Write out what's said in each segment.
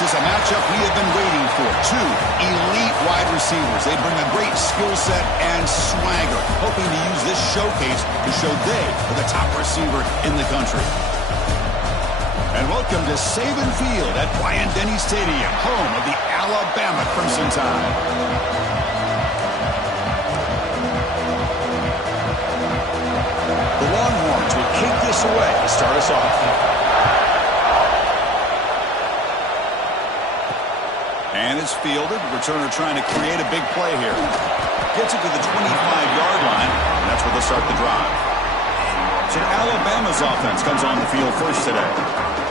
This is a matchup we have been waiting for. Two elite wide receivers. They bring a great skill set and swagger, hoping to use this showcase to show they are the top receiver in the country. And welcome to Saban Field at Bryant-Denny Stadium, home of the Alabama Crimson Tide. The Longhorns will kick this away to start us off. And it's fielded. Returner trying to create a big play here. Gets it to the 25-yard line, and that's where they'll start the drive. So Alabama's offense comes on the field first today.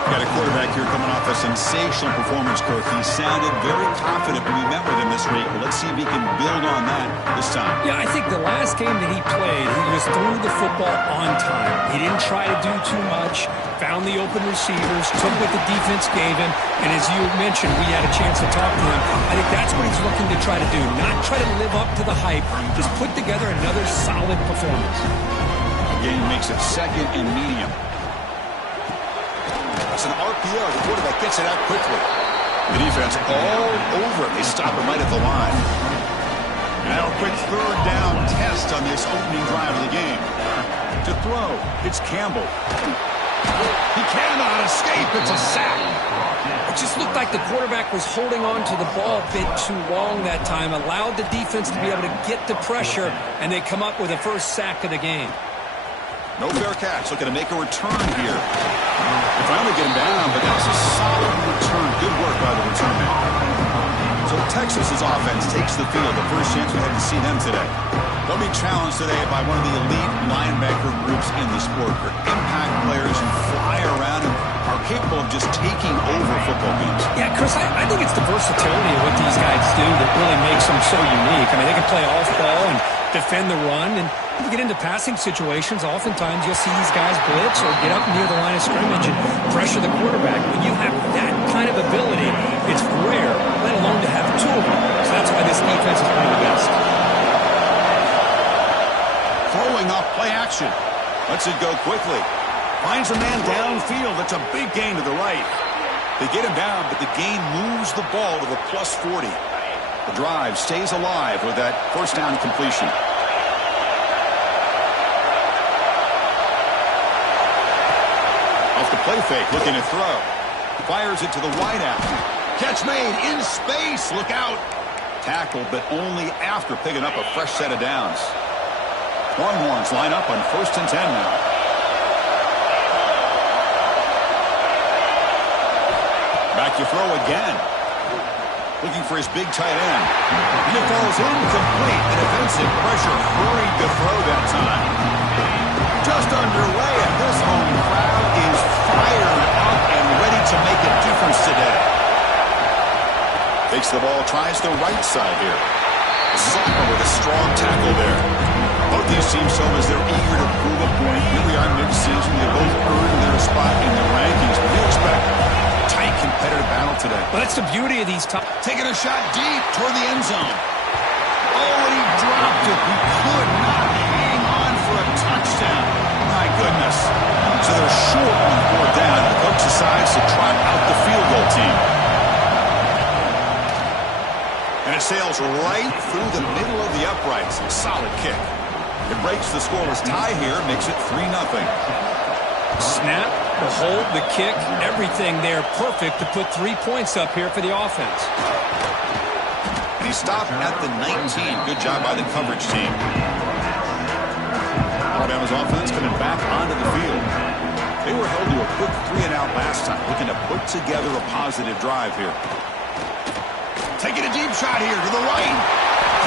Got a quarterback here coming off a sensational performance, Kirk. He sounded very confident when we met with him this week. Well, let's see if he can build on that this time. Yeah, I think the last game that he played, he just threw the football on time. He didn't try to do too much, found the open receivers, took what the defense gave him, and as you mentioned, we had a chance to talk to him. I think that's what he's looking to try to do, not try to live up to the hype, just put together another solid performance. Again, makes it second and medium. It's an RPO. The quarterback gets it out quickly. The defense all over it. They stop it right at the line. Now a quick third down test on this opening drive of the game. To throw, it's Campbell. He cannot escape. It's a sack. It just looked like the quarterback was holding on to the ball a bit too long that time, allowed the defense to be able to get the pressure, and they come up with a first sack of the game. No fair catch. Looking to make a return here. They finally get him down, but that's a solid return. Good work by the return man. So Texas's offense takes the field. The first chance we had to see them today. They'll be challenged today by one of the elite linebacker groups in the sport. They're impact players who fly around and are capable of just taking over football games. Yeah, Chris, I think it's the versatility of what these guys do that really makes them so unique. I mean, they can play off ball and defend the run, and when you get into passing situations, oftentimes you'll see these guys blitz or get up near the line of scrimmage and pressure the quarterback. When you have that kind of ability, it's rare, let alone to have two of them. So that's why this defense is one of the best. Throwing off play action. Lets it go quickly. Finds a man downfield. That's a big gain to the right. They get him down, but the gain moves the ball to the plus 40. The drive stays alive with that first down completion. Off the play fake, looking to throw. Fires it to the wideout. Catch made in space. Look out. Tackled, but only after picking up a fresh set of downs. Longhorns line up on 1st and 10 now. Back to throw again. Looking for his big tight end. And it falls incomplete. The defensive pressure hurried to throw that time. Just underway, and this home crowd is fired up and ready to make a difference today. Takes the ball, tries the right side here. Zappa with a strong tackle there. Both these teams show as they're eager to prove a point. Here we are mid-season. They both earned their spot in the rankings. But we expect a tight, competitive battle today. Well, that's the beauty of these top. Taking a shot deep toward the end zone. Oh, and he dropped it. He could not hang on for a touchdown. My goodness. So they're short on 4th down. The coach decides to trot out the field goal team. And it sails right through the middle of the uprights. Solid kick. It breaks the scoreless tie here, makes it 3-0. Snap, the hold, the kick, everything there perfect to put 3 points up here for the offense. And he stopped at the 19. Good job by the coverage team. Alabama's offense coming back onto the field. They were held to a quick 3-and-out last time, looking to put together a positive drive here. Taking a deep shot here to the right.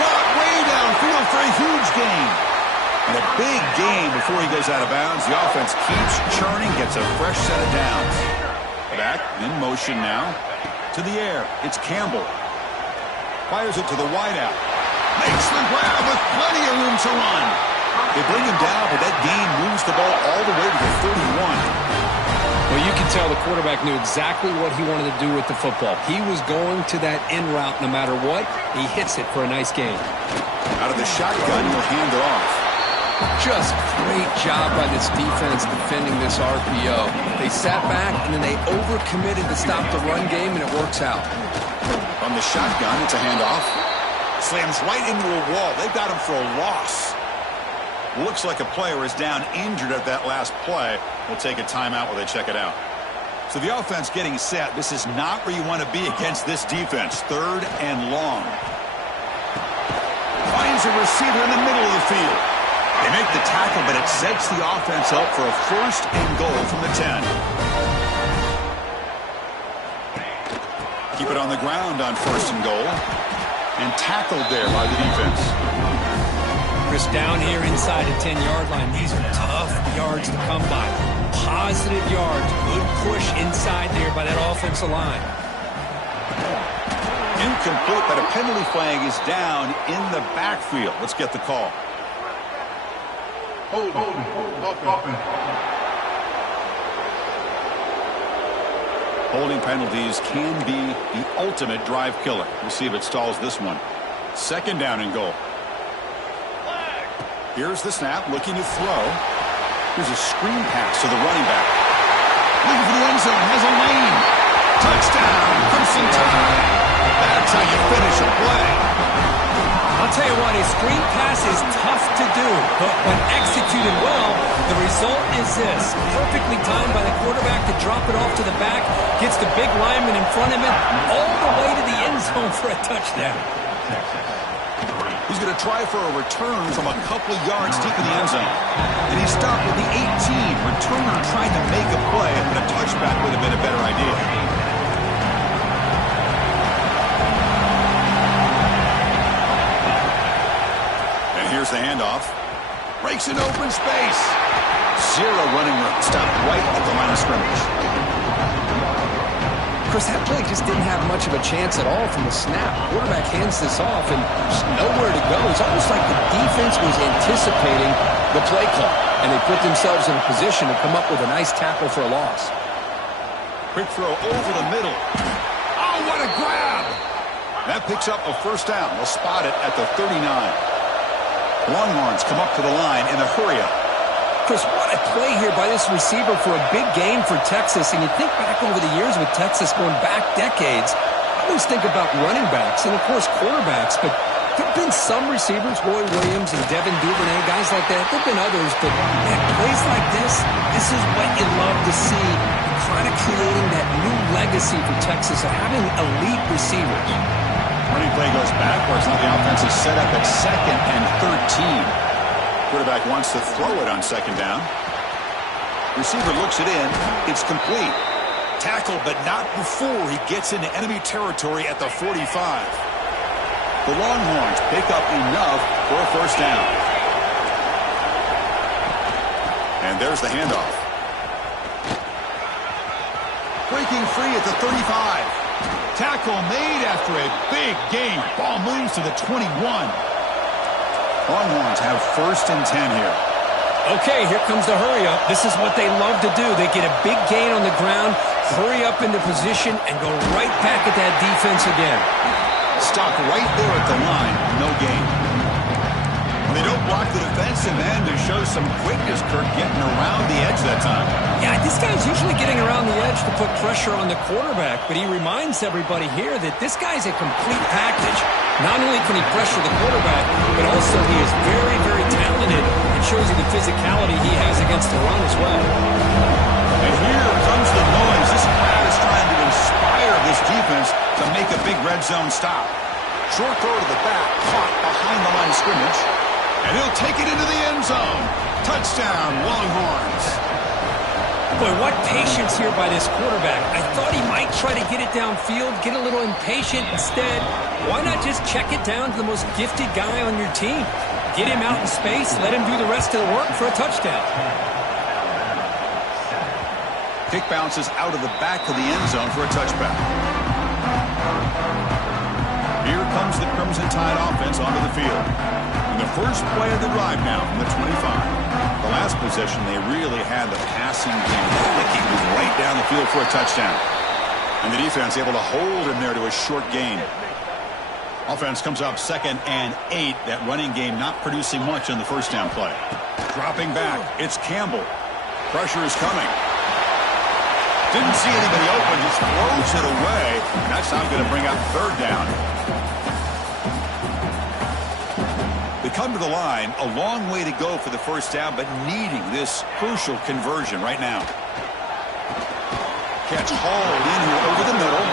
Caught way downfield for a huge gain. And a big gain before he goes out of bounds. The offense keeps churning, gets a fresh set of downs. Back in motion now. To the air. It's Campbell. Fires it to the wideout. Makes the grab with plenty of room to run. They bring him down, but that gain moves the ball all the way to the 31. Well, you can tell the quarterback knew exactly what he wanted to do with the football. He was going to that in route no matter what. He hits it for a nice gain. Out of the shotgun, he'll hand it off. Just great job by this defense defending this RPO. They sat back, and then they overcommitted to stop the run game, and it works out. From the shotgun, it's a handoff. Slams right into a wall. They've got him for a loss. Looks like a player is down injured at that last play. We'll take a timeout while they check it out. So the offense getting set. This is not where you want to be against this defense. 3rd and long. Finds a receiver in the middle of the field. They make the tackle, but it sets the offense up for a 1st and goal from the 10. Keep it on the ground on 1st and goal. And tackled there by the defense. Chris, down here inside the 10-yard line, these are tough yards to come by. Positive yards, good push inside there by that offensive line. Incomplete, but a penalty flag is down in the backfield. Let's get the call. Holding penalties can be the ultimate drive killer. We'll see if it stalls this one. 2nd down and goal. Here's the snap, looking to throw. Here's a screen pass to the running back. Looking for the end zone, has a lane. Touchdown, Crimson Tide. That's how you finish a play. I'll tell you what, a screen pass is tough to do, but when executed well, the result is this. Perfectly timed by the quarterback to drop it off to the back, gets the big lineman in front of him, all the way to the end zone for a touchdown. He's going to try for a return from a couple yards deep in the end zone. And he stopped with the 18. Returner trying to make a play, but a touchback would have been a better idea. And here's the handoff. Breaks in open space. 0 running room. Stopped right at the line of scrimmage. Chris, that play just didn't have much of a chance at all from the snap. Quarterback hands this off, and there's nowhere to go. It's almost like the defense was anticipating the play call, and they put themselves in a position to come up with a nice tackle for a loss. Quick throw over the middle. Oh, what a grab! That picks up a 1st down. They'll spot it at the 39. Longhorns come up to the line in a hurry-up. Chris, what a play here by this receiver for a big game for Texas. And you think back over the years with Texas going back decades, I always think about running backs and, of course, quarterbacks. But there have been some receivers, Roy Williams and Devin Duvernay, guys like that. There have been others. But man, plays like this is what you love to see. Kind of creating that new legacy for Texas of having elite receivers. Running play goes backwards. Now the offense is set up at 2nd and 13. Quarterback wants to throw it on 2nd down. Receiver looks it in. It's complete. Tackle, but not before he gets into enemy territory at the 45. The Longhorns pick up enough for a 1st down. And there's the handoff. Breaking free at the 35. Tackle made after a big gain. Ball moves to the 21. Longhorns have 1st and 10 here. Okay, here comes the hurry-up. This is what they love to do. They get a big gain on the ground, hurry up into position, and go right back at that defense again. Stop right there at the line. No gain. They don't block the defensive end to show some quickness. Kirk getting around the edge that time. Yeah, this guy's usually getting around the edge to put pressure on the quarterback, but he reminds everybody here that this guy's a complete package. Not only can he pressure the quarterback, but also he is very, very talented and shows you the physicality he has against the run as well. And here comes the noise. This crowd is trying to inspire this defense to make a big red zone stop. Short throw to the back, caught behind the line of scrimmage. And he'll take it into the end zone. Touchdown, Longhorns. Boy, what patience here by this quarterback. I thought he might try to get it downfield, get a little impatient. Instead, why not just check it down to the most gifted guy on your team? Get him out in space, let him do the rest of the work for a touchdown. Kick bounces out of the back of the end zone for a touchback. Here comes the Crimson Tide offense onto the field. And the first play of the drive now from the 25. The last possession, they really had the passing game clicking, moving right down the field for a touchdown. And the defense able to hold him there to a short gain. Offense comes up 2nd and 8. That running game not producing much on the first down play. Dropping back, it's Campbell. Pressure is coming. Didn't see anybody open, just throws it away. And that's not going to bring up 3rd down. They come to the line, a long way to go for the first down, but needing this crucial conversion right now. Catch hauled in here over the middle.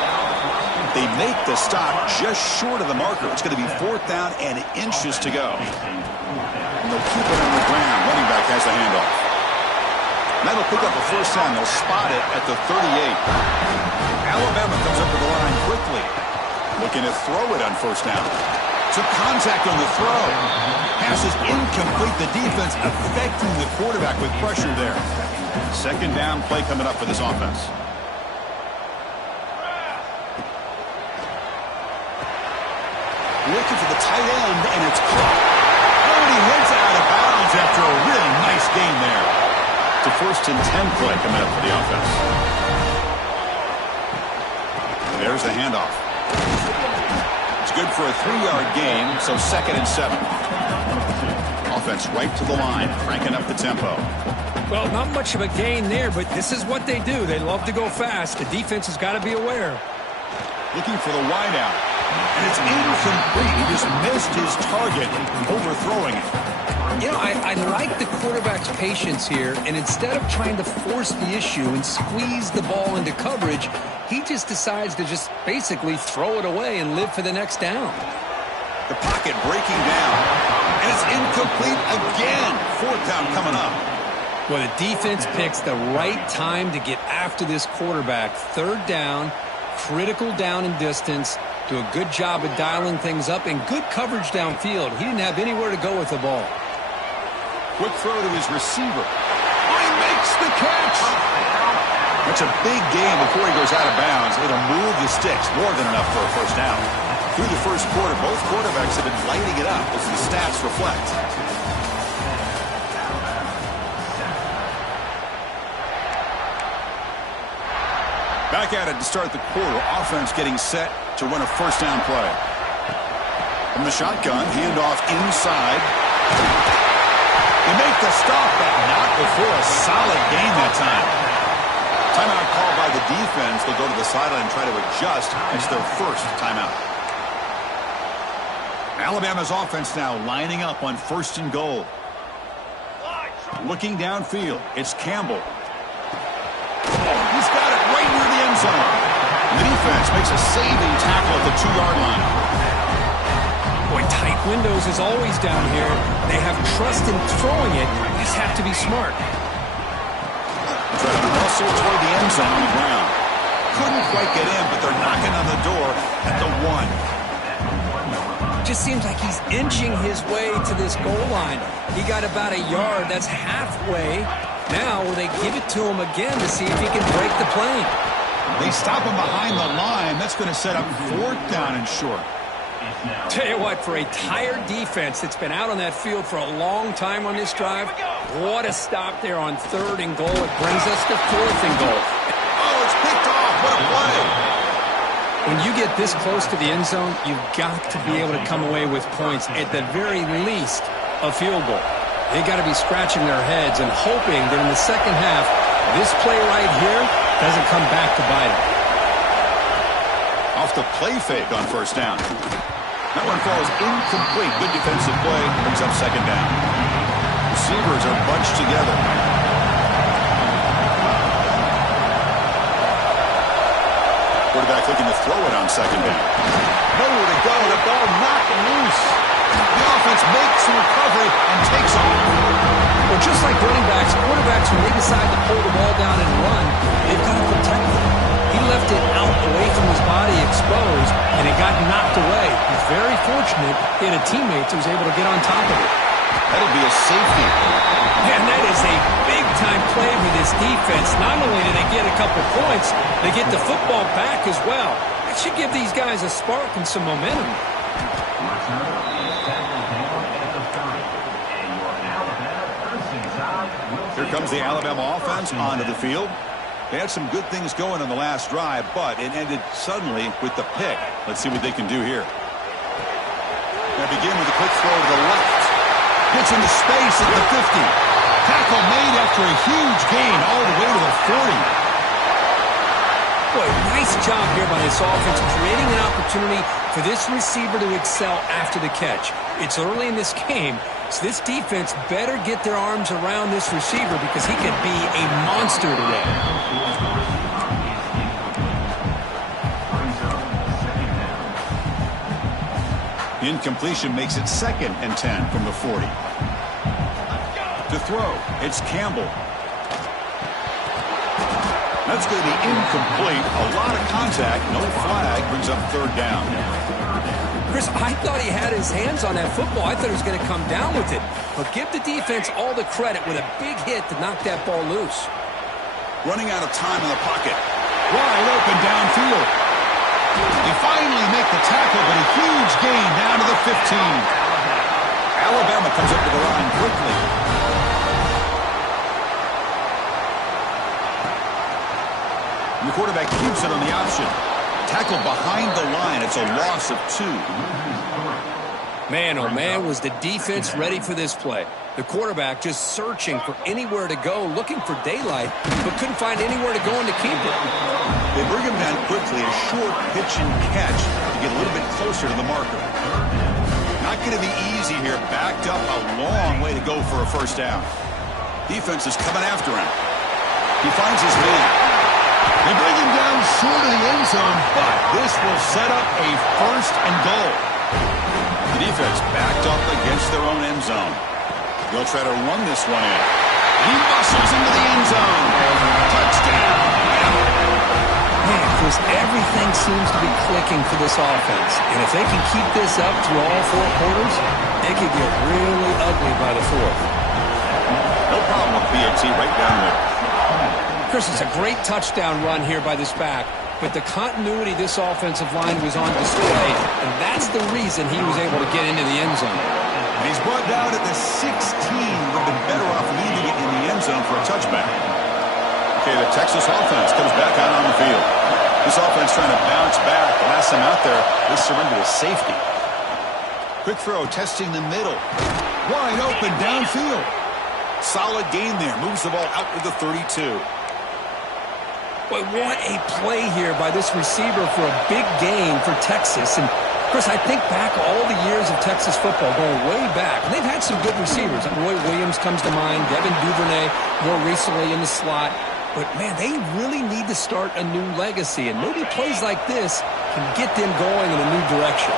They make the stop just short of the marker. It's going to be 4th down and inches to go. And they'll keep it on the ground. Running back has the handoff. That'll pick up a first down. They'll spot it at the 38. Alabama comes up to the line quickly. Looking to throw it on first down. Took contact on the throw. Pass is incomplete. The defense affecting the quarterback with pressure there. 2nd down play coming up for this offense. Looking for the tight end, and it's caught. Oh, and he heads out of bounds after a really nice gain there. It's a 1st and 10 play coming up for the offense. There's the handoff. It's good for a 3-yard gain, so 2nd and 7. Offense right to the line, cranking up the tempo. Well, not much of a gain there, but this is what they do. They love to go fast. The defense has got to be aware. Looking for the wideout. And it's incomplete. He just missed his target, overthrowing it. You know, I like the quarterback's patience here, and instead of trying to force the issue and squeeze the ball into coverage, he just decides to just basically throw it away and live for the next down. The pocket breaking down, and it's incomplete again. 4th down coming up. Well, the defense picks the right time to get after this quarterback. 3rd down, critical down and distance. Do a good job of dialing things up and good coverage downfield. He didn't have anywhere to go with the ball. Quick throw to his receiver. Oh, he makes the catch. That's a big gain before he goes out of bounds. It'll move the sticks more than enough for a first down. Through the first quarter, both quarterbacks have been lighting it up as the stats reflect. Back at it to start the quarter. Offense getting set to run a first down play. From the shotgun, handoff inside. They make the stop, but not before a solid gain that time. Timeout called by the defense. They'll go to the sideline and try to adjust. It's their first timeout. Alabama's offense now lining up on 1st and goal. Looking downfield, it's Campbell. He's got it right near the end zone. The defense makes a saving tackle at the 2-yard line. Boy, tight windows is always down here. They have trust in throwing it. They just have to be smart. Try to muscle toward the end zone on the ground. Couldn't quite get in, but they're knocking on the door at the 1. Just seems like he's inching his way to this goal line. He got about a yard. That's halfway. Now will they give it to him again to see if he can break the plane? They stop him behind the line. That's going to set up 4th down and short. Tell you what, for a tired defense that's been out on that field for a long time on this drive, what a stop there on 3rd and goal. It brings us to 4th and goal. Oh, it's picked off. What a play. When you get this close to the end zone, you've got to be able to come away with points, at the very least, a field goal. They got to be scratching their heads and hoping that in the second half, this play right here doesn't come back to bite them. Off the play fake on first down. That one falls incomplete. Good defensive play. Brings up 2nd down. Receivers are bunched together. Quarterback looking to throw it on 2nd down. Nowhere to go. The ball knocked loose. The offense makes the recovery and takes off. Well, just like running backs, quarterbacks, when they decide to pull the ball down and run, they've got to protect it. He left it out away from his body exposed, and it got knocked away. He's very fortunate he had a teammate who was able to get on top of it. That'll be a safety. And that is a big-time play for this defense. Not only do they get a couple points, they get the football back as well. That should give these guys a spark and some momentum. Here comes the Alabama offense onto the field. They had some good things going on the last drive, but it ended suddenly with the pick. Let's see what they can do here. They begin with a quick throw to the left. Gets into space at the 50. Tackle made after a huge gain all the way to the 40. Boy, nice job here by this offense, creating an opportunity for this receiver to excel after the catch. It's early in this game, so this defense better get their arms around this receiver because he could be a monster today. The incompletion makes it 2nd and 10 from the 40. To throw, it's Campbell. That's going to be incomplete. A lot of contact. No flag. Brings up 3rd down. Chris, I thought he had his hands on that football. I thought he was going to come down with it. But give the defense all the credit with a big hit to knock that ball loose. Running out of time in the pocket. Wide open downfield. They finally make the tackle, but a huge gain down to the 15. Alabama comes up to the line quickly. The quarterback keeps it on the option. Tackle behind the line. It's a loss of 2. Man, oh man, was the defense ready for this play. The quarterback just searching for anywhere to go, looking for daylight, but couldn't find anywhere to go in to keep it. They bring him down quickly, a short pitch and catch to get a little bit closer to the marker. Not going to be easy here. Backed up a long way to go for a 1st down. Defense is coming after him. He finds his man. They bring him down short of the end zone, but this will set up a 1st and goal. The defense backed up against their own end zone. They'll try to run this one in. And he muscles into the end zone. Touchdown. Man, Chris, everything seems to be clicking for this offense. And if they can keep this up through all 4 quarters, they could get really ugly by the 4th. No problem with PAT right down there. Chris, it's a great touchdown run here by this back, but the continuity this offensive line was on display, and that's the reason he was able to get into the end zone. And he's brought down at the 16. Would have been better off leaving it in the end zone for a touchback. Okay, the Texas offense comes back out on the field. This offense trying to bounce back. The last time out there, they surrendered a safety. Quick throw, testing the middle. Wide open downfield. Solid gain there. Moves the ball out to the 32. Boy, what a play here by this receiver for a big gain for Texas. And, Chris, I think back all the years of Texas football, going way back, and they've had some good receivers. Roy Williams comes to mind, Devin Duvernay more recently in the slot. But, man, they really need to start a new legacy, and maybe plays like this can get them going in a new direction.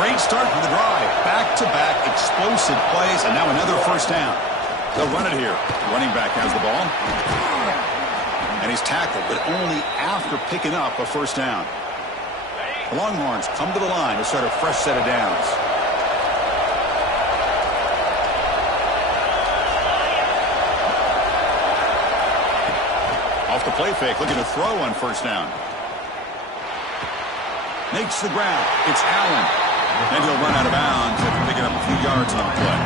Great start for the drive. Back-to-back explosive plays, and now another 1st down. They'll run it here. Running back has the ball. And he's tackled, but only after picking up a 1st down. The Longhorns come to the line to start a fresh set of downs. Off the play fake, looking to throw on 1st down. Makes the grab. It's Allen. And he'll run out of bounds after picking up a few yards on the play.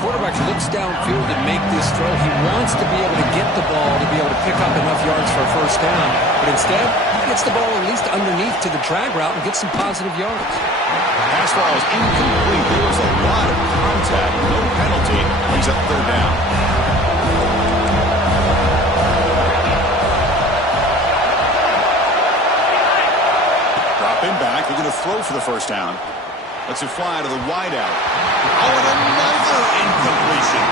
Quarterback looks downfield and make this throw. He wants to be able to get the ball to be able to pick up enough yards for a 1st down. But instead, he gets the ball at least underneath to the drag route and gets some positive yards. Pass ball is incomplete. There was a lot of contact. No penalty. Brings up 3rd down. Dropping back. Looking to throw for the 1st down. Lets it fly to the wideout. Oh, and another incompletion.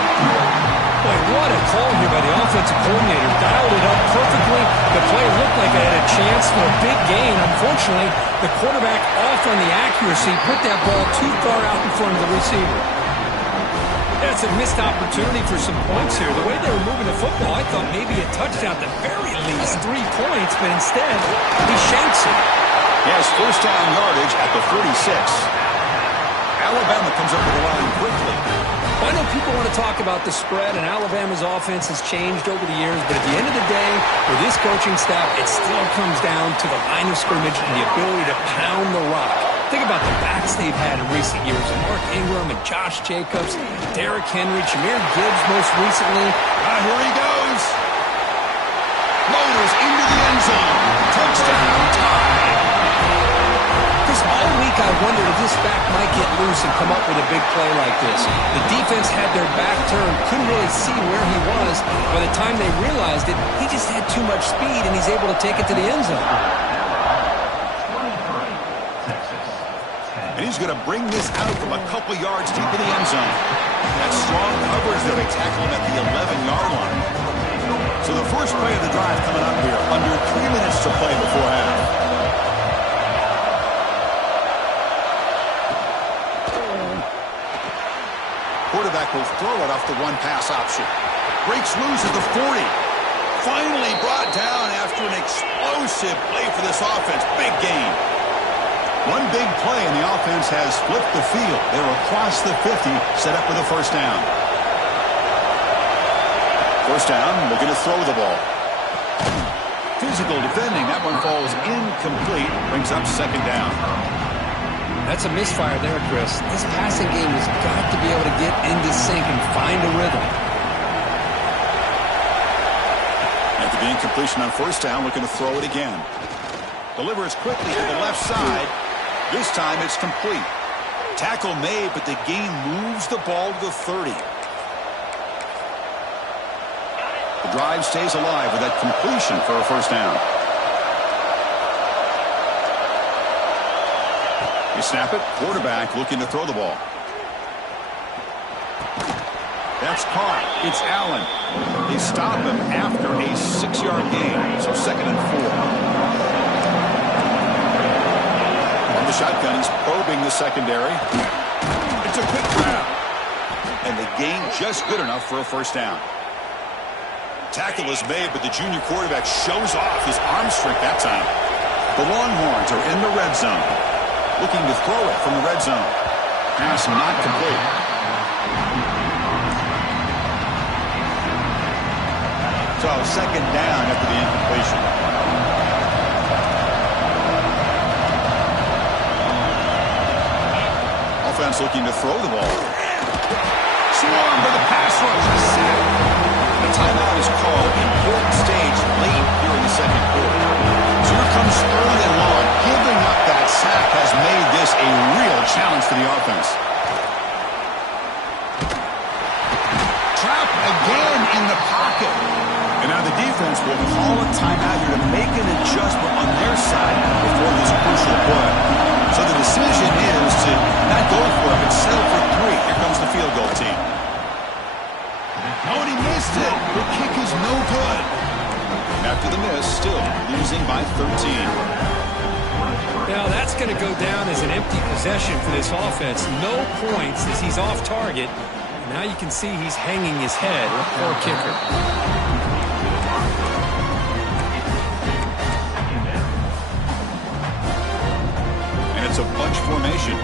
Boy, what a call here by the offensive coordinator. Dialed it up perfectly. The play looked like it had a chance for a big gain. Unfortunately, the quarterback off on the accuracy, put that ball too far out in front of the receiver. That's a missed opportunity for some points here. The way they were moving the football, I thought maybe a touchdown, at the very least 3 points, but instead, he shanks it. Yes, 1st down yardage at the 36. Alabama comes up to the line quickly. I know people want to talk about the spread, and Alabama's offense has changed over the years, but at the end of the day, for this coaching staff, it still comes down to the line of scrimmage and the ability to pound the rock. Think about the backs they've had in recent years. Mark Ingram and Josh Jacobs, Derrick Henry, Jahmyr Gibbs most recently. Here he goes. Motors into the end zone. Touchdown, tie. All week I wondered if this back might get loose and come up with a big play like this. The defense had their back turned, couldn't really see where he was. By the time they realized it, he just had too much speed, and he's able to take it to the end zone. And he's going to bring this out from a couple yards deep in the end zone. That strong coverage there. They tackle him at the 11-yard line. So the first play of the drive coming up here. Under 3 minutes to play before half. Quarterback will throw it off the one-pass option. Breaks loose at the 40. Finally brought down after an explosive play for this offense. Big gain. One big play, and the offense has flipped the field. They're across the 50, set up with a first down. First down, looking to throw the ball. Physical defending. That one falls incomplete. Brings up second down. That's a misfire there, Chris. This passing game has got to be able to get into sync and find a rhythm. After the incompletion on first down, looking to throw it again. Delivers quickly to the left side. This time it's complete. Tackle made, but the gain moves the ball to the 30. The drive stays alive with that completion for a first down. You snap it. Quarterback looking to throw the ball. That's caught. It's Allen. They stop him after a 6-yard gain. So second and 4. The shotgun, he's probing the secondary. It's a quick grab. And the gain just good enough for a first down. Tackle is made, but the junior quarterback shows off his arm strength that time. The Longhorns are in the red zone. Looking to throw it from the red zone. Pass not complete. So second down after the incompletion. Offense looking to throw the ball. Swarmed by the pass rush. A sack. The timeout is called. Important stage late here in the second quarter. So here comes third and long. Giving up that sack has made this a real challenge for the offense. Trap again in the pocket. And now the defense will call a timeout here to make an adjustment on their side before this crucial play. So the decision is to not go for it, but settle for 3. Here comes the field goal team. Oh, and he missed it. The kick is no good. After the miss, still losing by 13. Now that's going to go down as an empty possession for this offense. No points as he's off target. Now you can see he's hanging his head. Poor kicker. It's a bunch formation.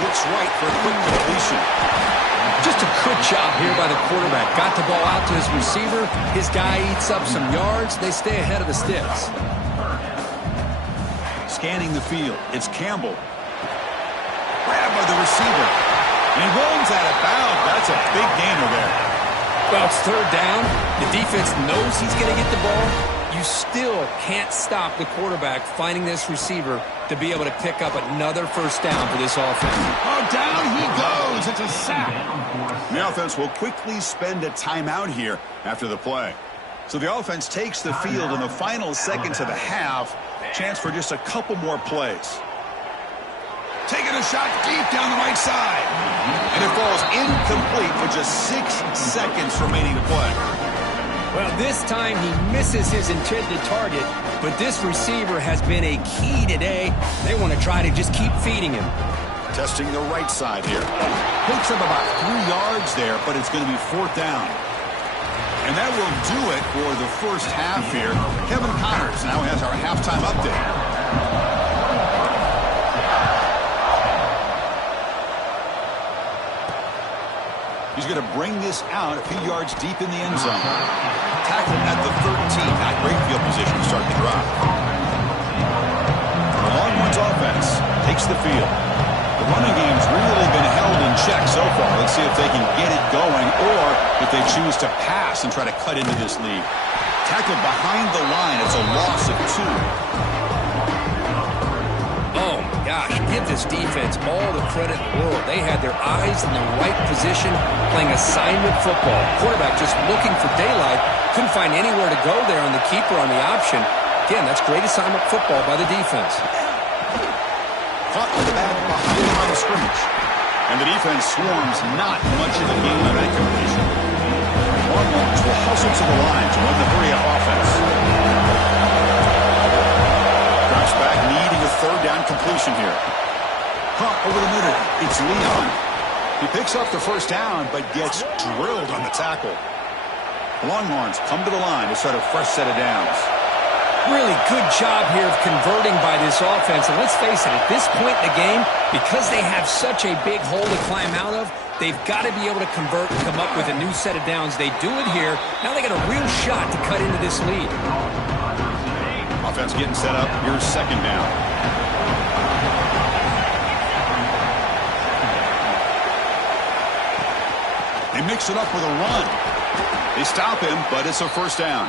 Looks right for a quick completion. Just a good job here by the quarterback. Got the ball out to his receiver. His guy eats up some yards. They stay ahead of the sticks. Scanning the field. It's Campbell. Grabbed by the receiver. And he runs out of bounds. That's a big gainer there. Well, it's third down. The defense knows he's going to get the ball. You still can't stop the quarterback finding this receiver to be able to pick up another first down for this offense. Oh, down he goes. It's a sack. The offense will quickly spend a timeout here after the play. So the offense takes the field in the final seconds of the half. Chance for just a couple more plays. Taking a shot deep down the right side. And it falls incomplete with just 6 seconds remaining to play. Well, this time he misses his intended target, but this receiver has been a key today. They want to try to just keep feeding him. Testing the right side here. Picks up about 3 yards there, but it's going to be fourth down. And that will do it for the first half here. Kevin Connors now has our halftime update. He's going to bring this out a few yards deep in the end zone. Tackled at the 13. Not great field position to start the drive. The Longhorns offense takes the field. The running game's really been held in check so far. Let's see if they can get it going or if they choose to pass and try to cut into this lead. Tackled behind the line. It's a loss of 2. Oh, my gosh. Give this defense all the credit in the world. They had their eyes in the right position playing assignment football. Quarterback just looking for daylight. Couldn't find anywhere to go there on the keeper on the option. Again, that's great assignment football by the defense. Caught with the back behind the line of scrimmage. And the defense swarms not much of the game on that completion. Longhorns will hustle to the line to run the hurry-up offense. Drops back, needing a third down completion here. Caught over the middle. It's Leon. He picks up the first down, but gets drilled on the tackle. The Longhorns come to the line to start a fresh set of downs. Really good job here of converting by this offense. And let's face it, at this point in the game, because they have such a big hole to climb out of, they've got to be able to convert and come up with a new set of downs. They do it here. Now they got a real shot to cut into this lead. Offense getting set up. Here's second down. They mix it up with a run. They stop him, but it's a first down.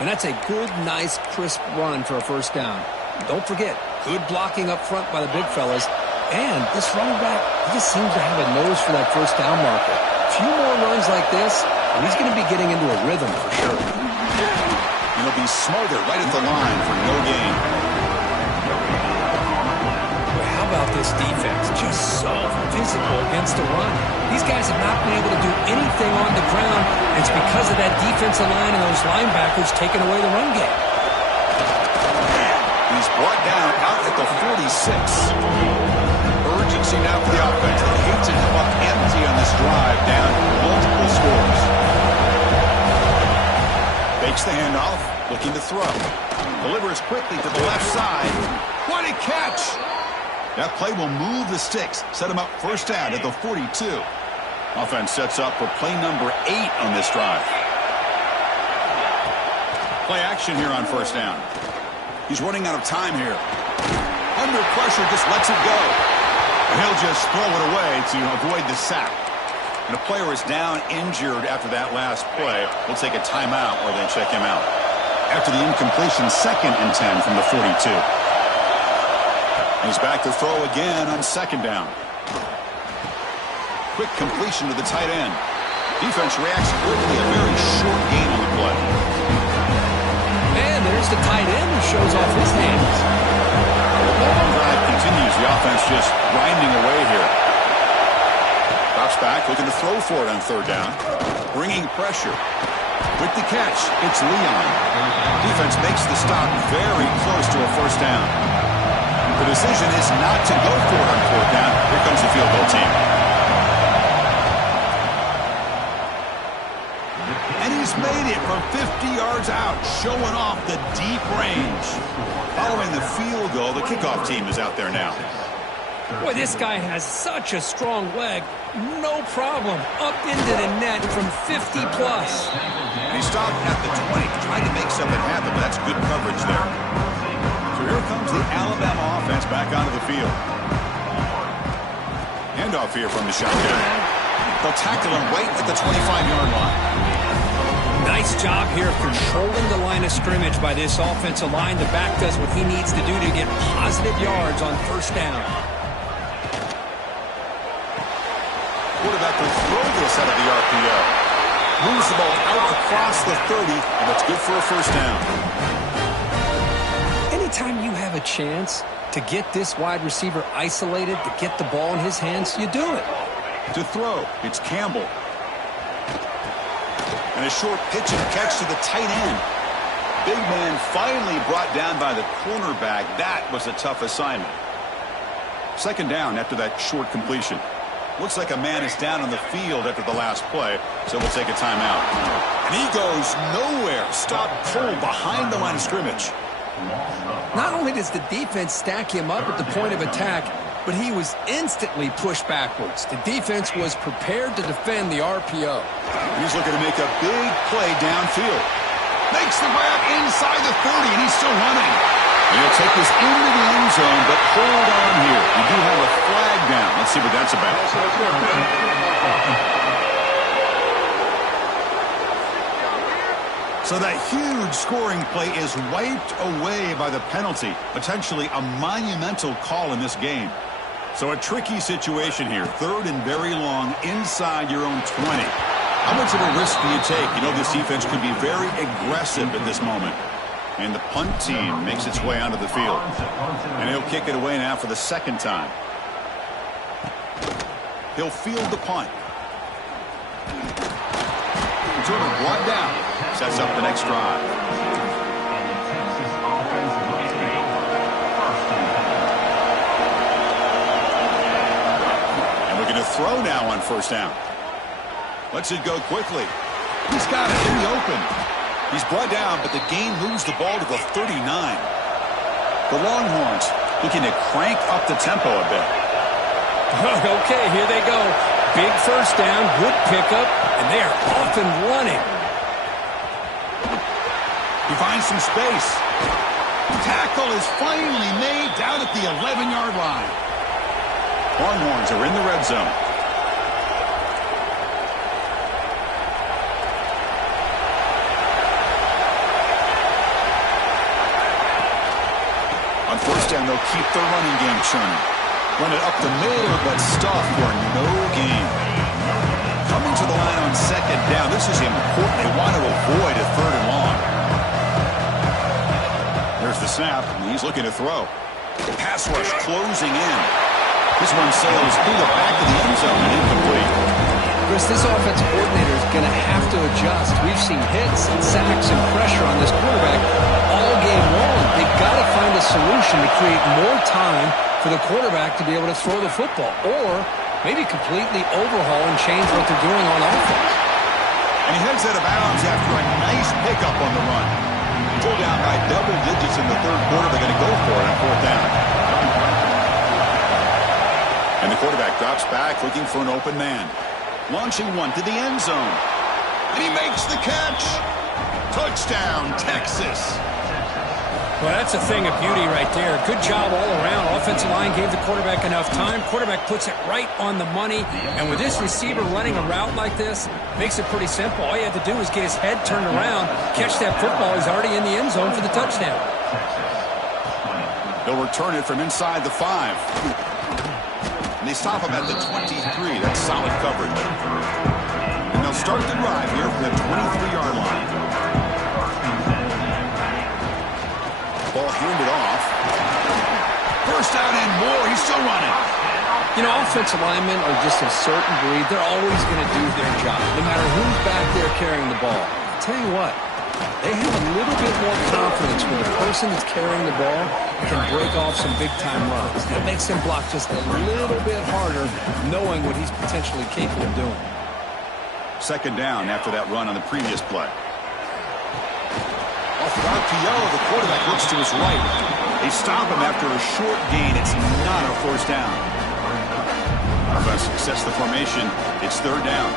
And that's a good, nice, crisp run for a first down. Don't forget, good blocking up front by the big fellas. And this running back, he just seems to have a nose for that first down marker. A few more runs like this, and he's going to be getting into a rhythm for sure. He'll be smothered right at the line for no gain. Well, how about this defense? Just so physical against the run. These guys have not been able to do anything on the ground. It's because of that defensive line and those linebackers taking away the run game. He's brought down out at the 46. Urgency now for the offense. They hate to come up empty on this drive, down multiple scores. Fakes the handoff, looking to throw. Delivers quickly to the left side. What a catch! That play will move the sticks, set him up first down at the 42. Offense sets up for play number 8 on this drive. Play action here on first down. He's running out of time here. Under pressure, just lets it go. And he'll just throw it away to avoid the sack. And a player is down injured after that last play. We'll take a timeout or then check him out. After the incompletion, 2nd and 10 from the 42. He's back to throw again on second down. Quick completion to the tight end. Defense reacts quickly. A very short gain on the play. And there's the tight end who shows off his hands. The long drive continues. The offense just grinding away here. Drops back, looking to throw for it on third down. Bringing pressure. With the catch, it's Leon. Defense makes the stop very close to a first down. The decision is not to go for it on fourth down. Here comes the field goal team. And he's made it from 50 yards out, showing off the deep range. Following the field goal, the kickoff team is out there now. Boy, this guy has such a strong leg. No problem. Up into the net from 50 plus. And he stopped at the 20, trying to make something happen, but that's good coverage there. So here comes the Alabama offense back onto the field. Handoff here from the shotgun. They'll tackle him right at the 25-yard line. Nice job here of controlling the line of scrimmage by this offensive line. The back does what he needs to do to get positive yards on first down. Quarterback will throw this out of the RPO. Moves the ball out across the 30, and that's good for a first down. Anytime you have a chance to get this wide receiver isolated, to get the ball in his hands, you do it. To throw, it's Campbell. And a short pitch and catch to the tight end. Big man finally brought down by the cornerback. That was a tough assignment. Second down after that short completion. Looks like a man is down on the field after the last play, so we'll take a timeout. And he goes nowhere. Stop cold behind the line of scrimmage. Not only does the defense stack him up at the point of attack, but he was instantly pushed backwards. The defense was prepared to defend the RPO. He's looking to make a big play downfield. Makes the grab inside the 30, and he's still running. And he'll take this into the end zone, but hold on here. We do have a flag down. Let's see what that's about. So that huge scoring play is wiped away by the penalty. Potentially a monumental call in this game. So a tricky situation here. 3rd and very long inside your own 20. How much of a risk do you take? You know, this defense could be very aggressive at this moment. And the punt team makes its way onto the field. And he'll kick it away now for the 2nd time. He'll field the punt. Returner brought down. Sets up the next drive. And we're going to throw now on 1st down. Lets it go quickly. He's got it in the open. He's brought down, but the gain moves the ball to the 39. The Longhorns looking to crank up the tempo a bit. Okay, here they go. Big 1st down, good pickup, and they are off and running. He finds some space. Tackle is finally made down at the 11-yard line. Longhorns are in the red zone. On 1st down, they'll keep their running game churning. Run it up the middle, but stuff for no gain. Coming to the line on 2nd down. This is important. They want to avoid a 3rd and long. There's the snap, and he's looking to throw. Pass rush closing in. This one sails through the back of the end zone and incomplete. Chris, this offensive coordinator is going to have to adjust. We've seen hits and sacks and pressure on this quarterback all game long. They've got to find a solution to create more time for the quarterback to be able to throw the football, or maybe completely overhaul and change what they're doing on offense. And he heads out of bounds after a nice pickup on the run. Pulled down by double digits in the 3rd quarter. They're going to go for it on 4th down. And the quarterback drops back looking for an open man. Launching one to the end zone. And he makes the catch. Touchdown, Texas. Well, that's a thing of beauty right there. Good job all around. Offensive line gave the quarterback enough time. Quarterback puts it right on the money. And with this receiver running a route like this, makes it pretty simple. All you have to do is get his head turned around, catch that football. He's already in the end zone for the touchdown. They'll return it from inside the 5. And they stop him at the 23. That's solid coverage. And they'll start the drive here from the 23-yard line. Ball handed off. 1st down and more. He's still running. You know, offensive linemen are just a certain breed. They're always going to do their job, no matter who's back there carrying the ball. I'll tell you what, they have a little bit more confidence when the person that's carrying the ball can break off some big-time runs. That makes him block just a little bit harder, knowing what he's potentially capable of doing. 2nd down after that run on the previous play. Off route to Yellow, the quarterback looks to his right. They stop him after a short gain. It's not a 1st down. Offense sets the formation. It's 3rd down.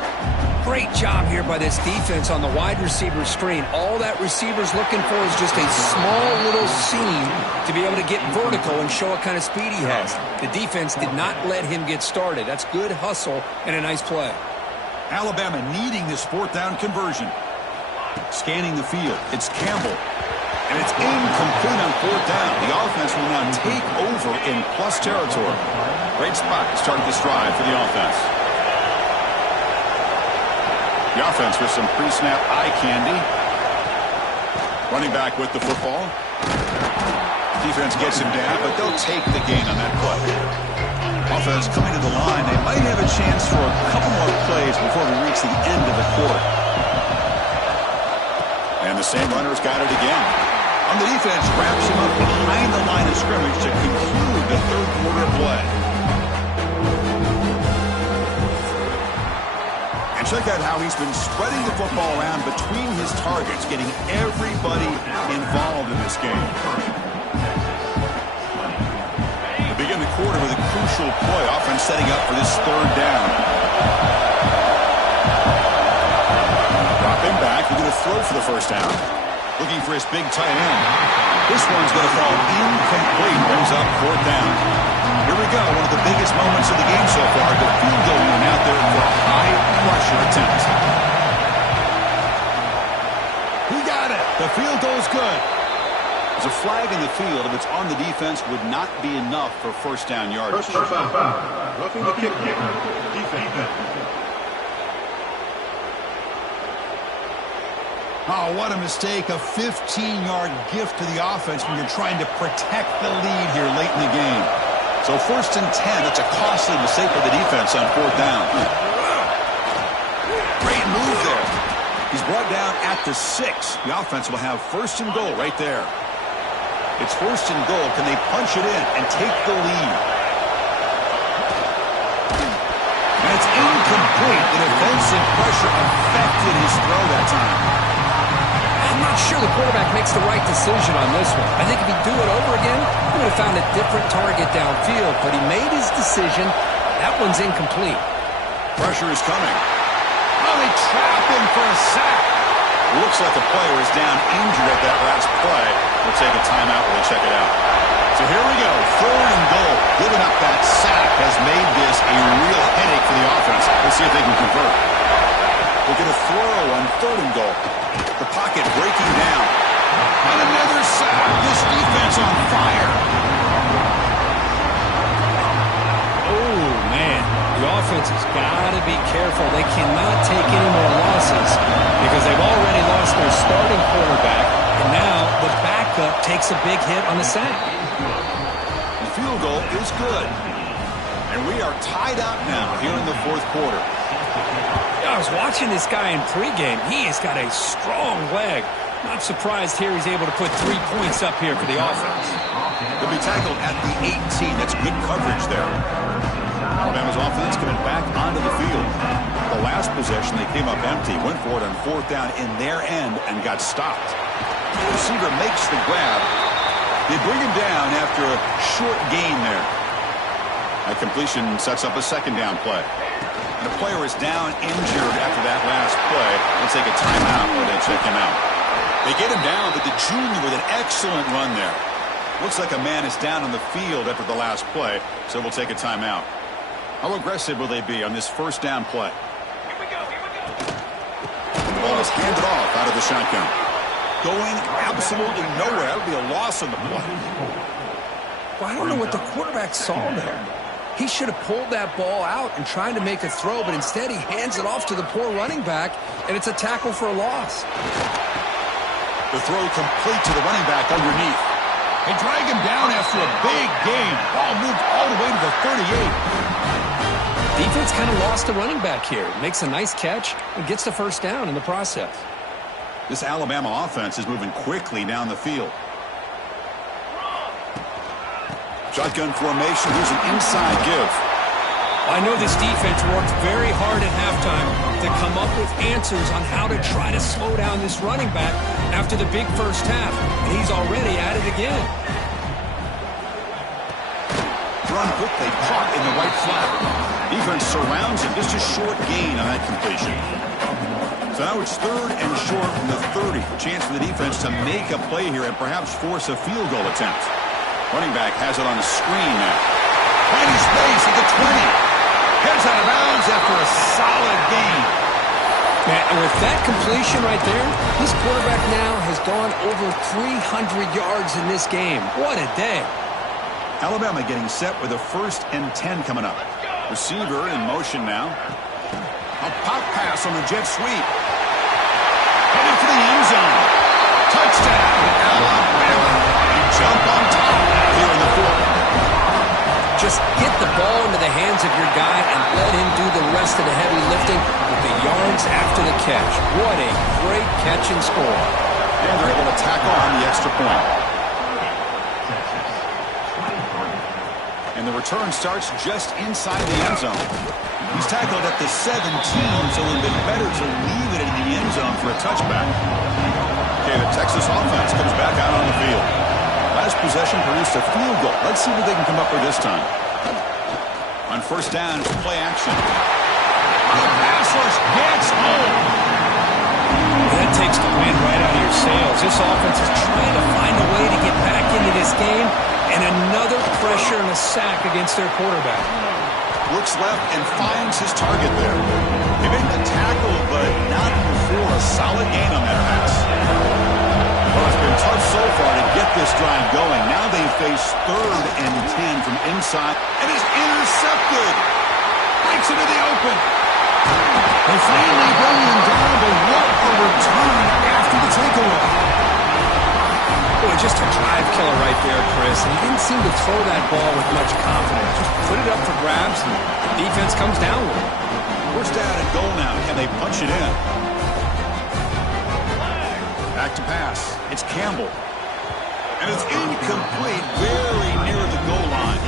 Great job here by this defense on the wide receiver screen. All that receiver's looking for is just a small little seam to be able to get vertical and show what kind of speed he has. The defense did not let him get started. That's good hustle and a nice play. Alabama needing this 4th down conversion. Scanning the field. It's Campbell. And it's incomplete on 4th down. The offense will now take over in plus territory. Great spot to start this drive for the offense. The offense with some pre-snap eye candy. Running back with the football. Defense gets him down, but they'll take the gain on that play. Offense coming to the line. They might have a chance for a couple more plays before we reach the end of the quarter. And the same runner's got it again. On the defense, wraps him up behind the line of scrimmage to conclude the 3rd quarter play. And check out how he's been spreading the football around between his targets, getting everybody involved in this game. They begin the quarter with a crucial play, offense setting up for this 3rd down. Dropping back, he's going to throw for the 1st down. Looking for his big tight end. This one's going to fall incomplete. Brings up 4th down. Here we go. One of the biggest moments of the game so far. The field goal unit out there for a high-pressure attempt. He got The field goal's good. There's a flag in the field. If it's on the defense, would not be enough for first down yardage. Personal foul. Roughing the kick. Defense. Oh, what a mistake. A 15-yard gift to the offense when you're trying to protect the lead here late in the game. So first and 10, that's a costly mistake for the defense on fourth down. Great move there. He's brought down at the 6. The offense will have first and goal right there. It's first and goal. Can they punch it in and take the lead? And it's incomplete. The defensive pressure affected his throw that time. I'm not sure the quarterback makes the right decision on this one. I think if he'd do it over again, he would have found a different target downfield. But he made his decision. That one's incomplete. Pressure is coming. Oh, they trap him for a sack. Looks like the player is down injured at that last play. We'll take a timeout while we check it out. So here we go. Third and goal. Giving up that sack has made this a real headache for the offense. We'll see if they can convert. We'll get a throw on third and goal. The pocket breaking down. And another sack. This defense on fire. Oh, man. The offense has got to be careful. They cannot take any more losses because they've already lost their starting quarterback, and now the backup takes a big hit on the sack. The field goal is good. And we are tied up now here in the fourth quarter. I was watching this guy in pregame. He has got a strong leg. Not surprised here he's able to put 3 points up here for the offense. He'll be tackled at the 18. That's good coverage there. Alabama's offense coming back onto the field. The last possession, they came up empty, went for it on fourth down in their end and got stopped. The receiver makes the grab. They bring him down after a short gain there. That completion sets up a second down play. And the player is down injured after that last play. Let's take a timeout where they check him out. They get him down, but the junior with an excellent run there. Looks like a man is down on the field after the last play, so we'll take a timeout. How aggressive will they be on this first down play? Here we go. The ball is handed off out of the shotgun. Going absolutely nowhere. That would be a loss on the play. Well, I don't know what the quarterback saw there. He should have pulled that ball out and tried to make a throw, but instead he hands it off to the poor running back, and it's a tackle for a loss. The throw complete to the running back underneath. They drag him down after a big gain. Ball moved all the way to the 38. Defense kind of lost the running back here. Makes a nice catch and gets the first down in the process. This Alabama offense is moving quickly down the field. Shotgun formation. Here's an inside give. I know this defense worked very hard at halftime to come up with answers on how to try to slow down this running back after the big first half. And he's already at it again. Run quickly, caught in the right flat. Defense surrounds him. Just a short gain on that completion. So now it's third and short from the 30. Chance for the defense to make a play here and perhaps force a field goal attempt. Running back has it on the screen now. Finding space at the 20. Heads out of bounds after a solid gain. And with that completion right there, this quarterback now has gone over 300 yards in this game. What a day. Alabama getting set with a first and 10 coming up. Receiver in motion now. A pop pass on the jet sweep. Headed for the end zone. Touchdown, Alabama. They jump on top here in the fourth. Just get the ball into the hands of your guy and let him do the rest of the heavy lifting with the yards after the catch. What a great catch and score. And they're able to tackle on the extra point. And the return starts just inside the end zone. He's tackled at the 17, so it would have been better to leave it in the end zone for a touchback. Okay, the Texas offense comes back out on the field. Last possession produced a field goal. Let's see what they can come up with this time. On first down, it's play action. The pass rush gets home. That takes the wind right out of your sails. This offense is trying to find a way to get back into this game, and another pressure and a sack against their quarterback. Looks left and finds his target there. He made the tackle, but not before a solid gain on that pass. Well, it's been tough so far to get this drive going. Now they face 3rd and 10 from inside. And it's intercepted. Breaks into the open. They finally bring him down, but what a return after the takeaway. Boy, just a drive killer right there, Chris. And he didn't seem to throw that ball with much confidence. Just put it up for grabs, and the defense comes down with it. First down and goal now. Can they punch it in? Back to pass. It's Campbell. And it's incomplete, very near the goal line.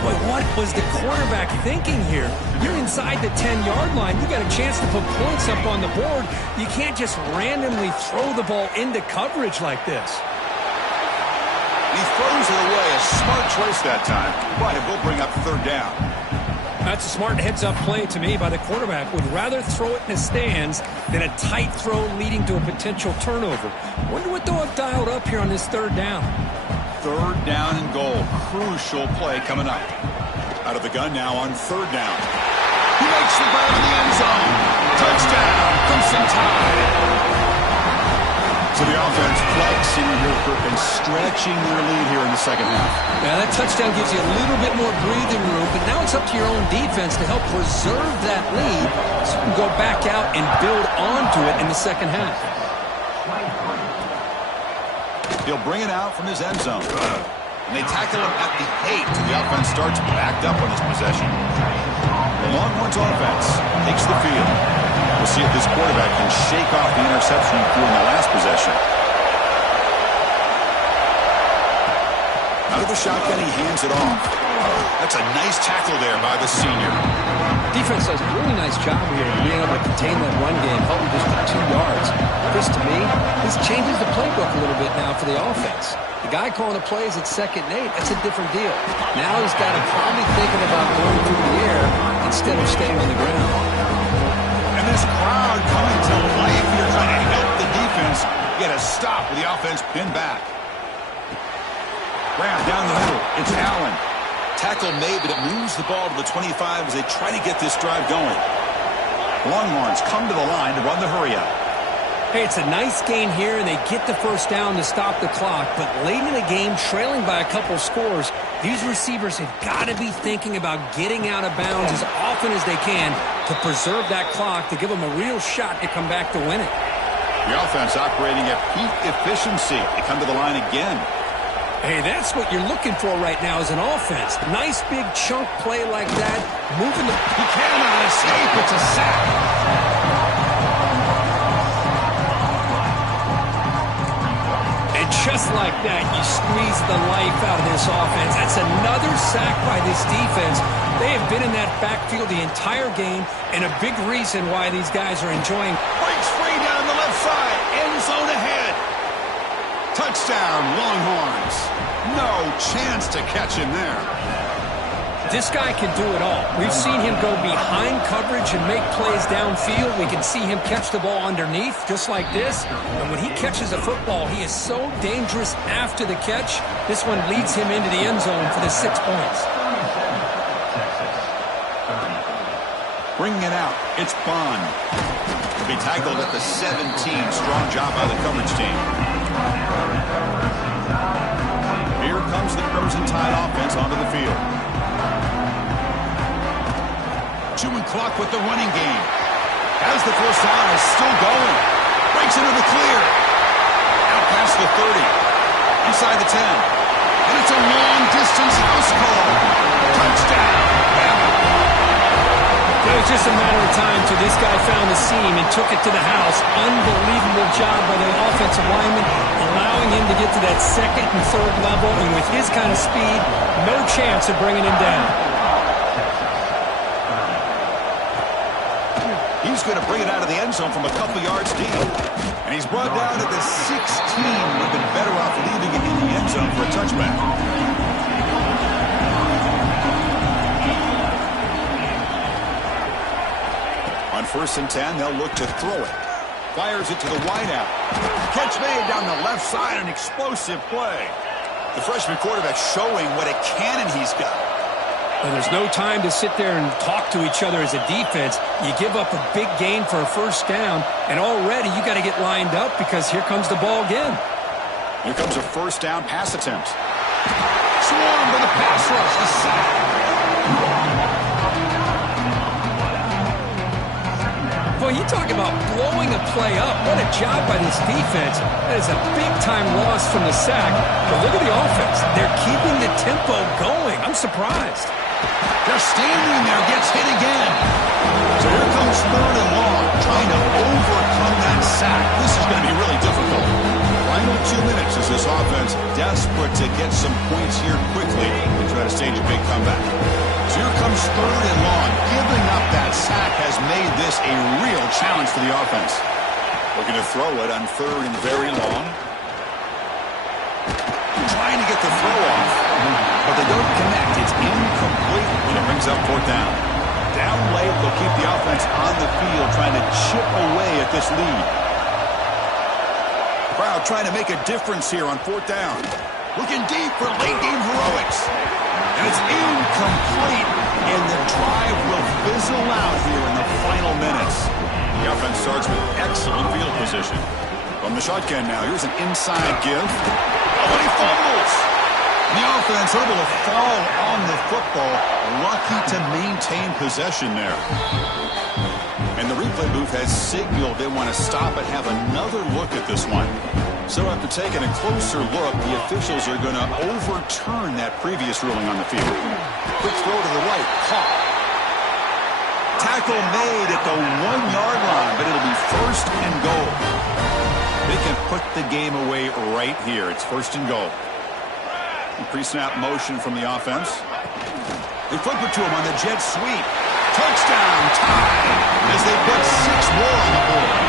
Boy, what was the quarterback thinking here? You're inside the 10-yard line. You got a chance to put points up on the board. You can't just randomly throw the ball into coverage like this. He throws it away. A smart choice that time. But it will bring up 3rd down. That's a smart heads-up play to me by the quarterback. Would rather throw it in the stands than a tight throw leading to a potential turnover. Wonder what they'll have dialed up here on this 3rd down. 3rd down and goal. Crucial play coming up. Out of the gun now on 3rd down. He makes the grab in the end zone. Touchdown. Crimson Tide. So the offense flexing here and stretching their lead here in the second half. Yeah, that touchdown gives you a little bit more breathing room, but now it's up to your own defense to help preserve that lead so you can go back out and build onto it in the second half. He'll bring it out from his end zone. And they tackle him at the 8, so the offense starts backed up on this possession. The Longhorns offense takes the field. We'll see if this quarterback can shake off the interception he threw in the last possession. Out of the shotgun, he hands it off. That's a nice tackle there by the senior. Defense does a really nice job here of being able to contain that run game, helping just for 2 yards. This, to me, this changes the playbook a little bit now for the offense. The guy calling the plays at 2nd and 8, that's a different deal. Now he's got to probably thinking about going through the air instead of staying on the ground. And this crowd coming to life here trying to help the defense get a stop with the offense pinned back. Graham down the middle. It's Allen. Tackle made, but it moves the ball to the 25 as they try to get this drive going. Longhorns come to the line to run the hurry out. Hey, it's a nice gain here, and they get the first down to stop the clock. But late in the game, trailing by a couple scores, these receivers have got to be thinking about getting out of bounds as often as they can to preserve that clock, to give them a real shot to come back to win it. The offense operating at peak efficiency. They come to the line again. Hey, that's what you're looking for right now as an offense. Nice big chunk play like that. Moving the... He cannot escape. It's a sack. And just like that, you squeeze the life out of this offense. That's another sack by this defense. They have been in that backfield the entire game, and a big reason why these guys are enjoying. Breaks free down the left side. End zone ahead. Touchdown, Longhorns. No chance to catch him there. This guy can do it all. We've seen him go behind coverage and make plays downfield. We can see him catch the ball underneath, just like this. And when he catches a football, he is so dangerous after the catch. This one leads him into the end zone for the 6 points. Bringing it out, it's Bond. To be tackled at the 17. Strong job by the coverage team. Here comes the Crimson Tide offense onto the field. Chewing clock with the running game. Has the first down, is still going. Breaks into the clear. Out past the 30. Inside the 10. And it's a long-distance house call. Touchdown. It was just a matter of time till this guy found the seam and took it to the house. Unbelievable job by the offensive lineman, allowing him to get to that 2nd and 3rd level. And with his kind of speed, no chance of bringing him down. He's going to bring it out of the end zone from a couple yards deep. And he's brought down at the 16. Would have been better off leaving it in the end zone for a touchback. On 1st and 10, they'll look to throw it. Fires it to the wideout. Catch made down the left side, an explosive play. The freshman quarterback showing what a cannon he's got. And there's no time to sit there and talk to each other as a defense. You give up a big gain for a first down, and already you got to get lined up because here comes the ball again. Here comes a first down pass attempt. Swarm with a pass rush. A sack. Boy, you talk about blowing a play up. What a job by this defense. That is a big-time loss from the sack. But look at the offense. They're keeping the tempo going. I'm surprised. They're standing there, gets hit again. So here comes third and long, trying to overcome that sack. This is going to be really difficult. Final 2 minutes as this offense desperate to get some points here quickly and try to stage a big comeback. So here comes third and long. Giving up that sack has made this a real challenge for the offense. Looking to throw it on third and very long. Trying to get the throw off, but they don't connect. It's incomplete when it brings up fourth down. Down late, they'll keep the offense on the field trying to chip away at this lead. Crowd trying to make a difference here on fourth down. Looking deep for late game heroics. And it's incomplete, and the drive will fizzle out here in the final minutes. The offense starts with excellent field position. From the shotgun now, here's an inside give. Oh, and he fumbles. The offense able to fall on the football, lucky to maintain possession there. And the replay booth has signaled they want to stop and have another look at this one. So after taking a closer look, the officials are going to overturn that previous ruling on the field. Quick throw to the right, caught. Tackle made at the 1-yard line, but it'll be first and goal. They can put the game away right here. It's first and goal. Pre-snap motion from the offense. They flip it to him on the jet sweep. Touchdown tie as they put 6 more on the board.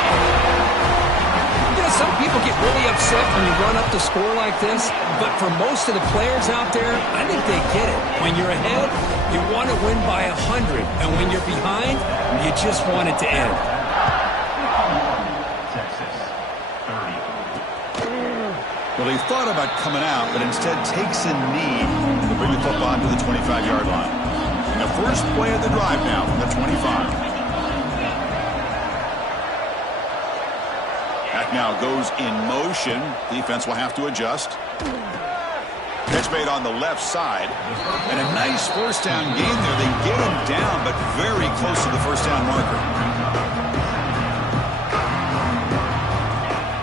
You know, some people get really upset when you run up the score like this, but for most of the players out there, I think they get it. When you're ahead, you want to win by 100, and when you're behind, you just want it to end. Well, he thought about coming out, but instead takes a knee to bring the football to the 25-yard line. And the first play of the drive now from the 25. Back now goes in motion. Defense will have to adjust. Catch made on the left side. And a nice first down gain there. They get him down, but very close to the first down marker.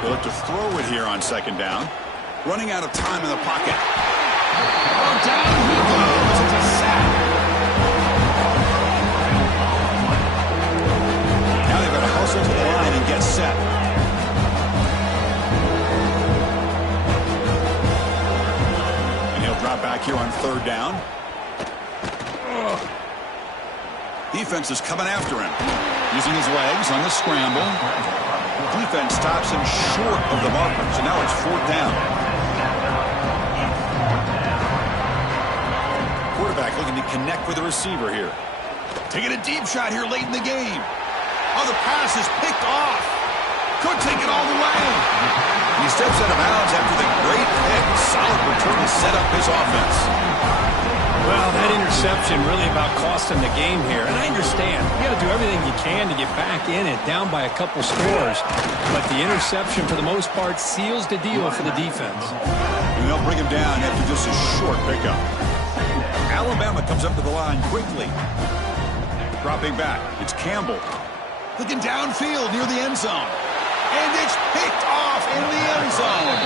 They'll look to throw it here on second down. Running out of time in the pocket. Oh, down he goes. It's a sack. Now they've got to hustle to the line and get set. And he'll drop back here on third down. Defense is coming after him. Using his legs on the scramble. Defense stops him short of the marker. So now it's fourth down. Quarterback looking to connect with the receiver here. Taking a deep shot here late in the game. Oh, the pass is picked off. Could take it all the way. He steps out of bounds after the great pick. Solid return to set up his offense. Well, that interception really about cost him the game here. And I understand. You got to do everything you can to get back in it, down by a couple scores. But the interception, for the most part, seals the deal for the defense. And they'll bring him down after just a short pickup. Alabama comes up to the line quickly. Dropping back. It's Campbell. Looking downfield near the end zone. And it's picked off in the end zone.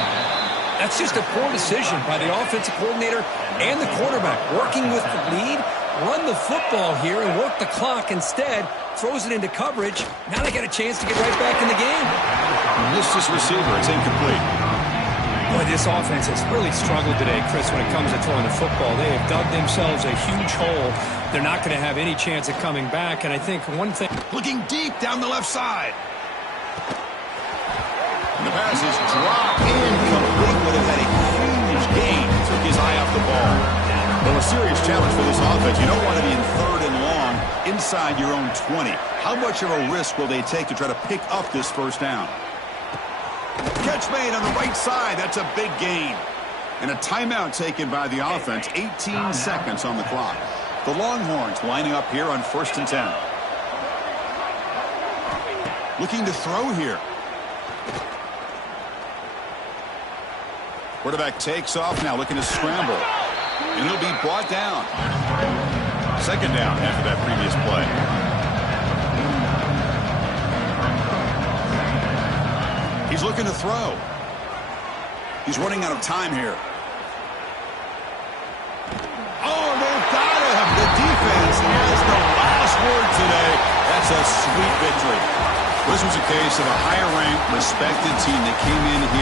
That's just a poor decision by the offensive coordinator and the quarterback. Working with the lead, run the football here and work the clock. Instead, throws it into coverage. Now they got a chance to get right back in the game. Missed his receiver. It's incomplete. Boy, this offense has really struggled today, Chris, when it comes to throwing the football. They have dug themselves a huge hole. They're not going to have any chance of coming back. And I think one thing... Looking deep down the left side. And the pass is dropped incomplete, but it had a huge gain. Took his eye off the ball. Well, a serious challenge for this offense. You don't want to be in third and long inside your own 20. How much of a risk will they take to try to pick up this first down? Catch made on the right side. That's a big gain. And a timeout taken by the offense. 18 seconds on the clock. The Longhorns lining up here on 1st and 10. Looking to throw here. Quarterback takes off now, looking to scramble. And he'll be brought down. Second down after that previous play. He's looking to throw. He's running out of time here. Oh, they've got him. The defense has the last word today. That's a sweet victory. This was a case of a higher-ranked, respected team that came in here